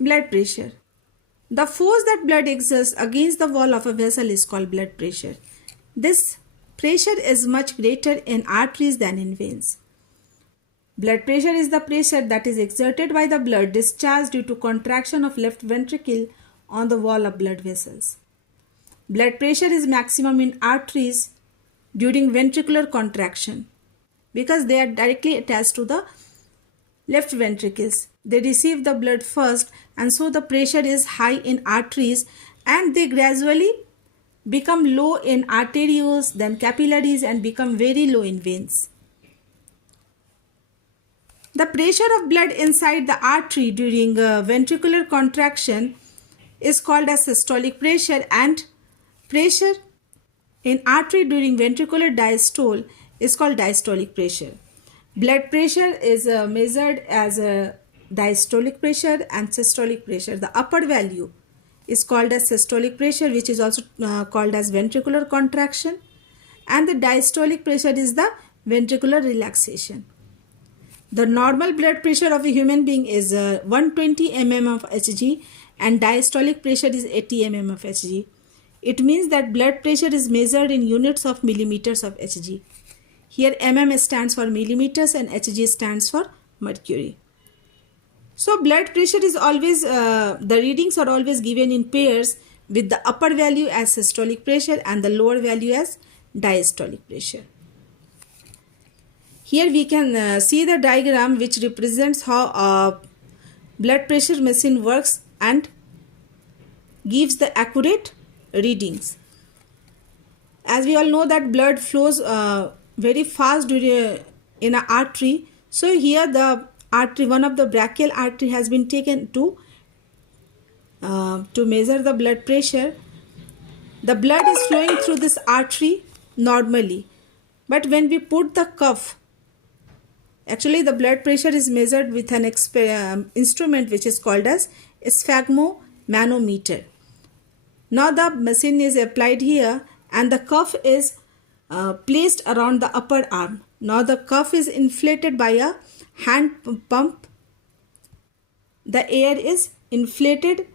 Blood pressure. The force that blood exerts against the wall of a vessel is called blood pressure. This pressure is much greater in arteries than in veins. Blood pressure is the pressure that is exerted by the blood discharged due to contraction of left ventricle on the wall of blood vessels. Blood pressure is maximum in arteries during ventricular contraction because they are directly attached to the left ventricles. They receive the blood first, and so the pressure is high in arteries and they gradually become low in arterioles, then capillaries, and become very low in veins. The pressure of blood inside the artery during ventricular contraction is called as systolic pressure, and pressure in artery during ventricular diastole is called diastolic pressure. Blood pressure is measured as diastolic pressure and systolic pressure. The upper value is called as systolic pressure, which is also called as ventricular contraction, and the diastolic pressure is the ventricular relaxation. The normal blood pressure of a human being is 120 mm of Hg and diastolic pressure is 80 mm of Hg. It means that blood pressure is measured in units of millimeters of Hg. Here mm stands for millimeters and Hg stands for mercury. So blood pressure is always, the readings are always given in pairs with the upper value as systolic pressure and the lower value as diastolic pressure. Here we can see the diagram which represents how a blood pressure machine works and gives the accurate readings. As we all know that blood flows very fast in an artery. So here the artery, one of the brachial artery has been taken to measure the blood pressure. The blood is flowing through this artery normally, but when we put the cuff, actually the blood pressure is measured with an instrument which is called as sphygmomanometer. Now the machine is applied here and the cuff is placed around the upper arm. Now the cuff is inflated by a hand pump. The air is inflated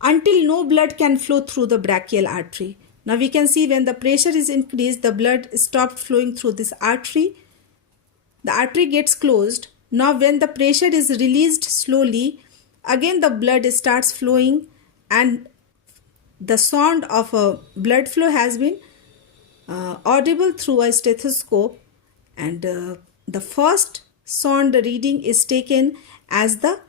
until no blood can flow through the brachial artery. Now we can see when the pressure is increased, the blood stopped flowing through this artery. The artery gets closed. Now when the pressure is released slowly, again the blood starts flowing and the sound of a blood flow has been audible through a stethoscope, and the first sound reading is taken as the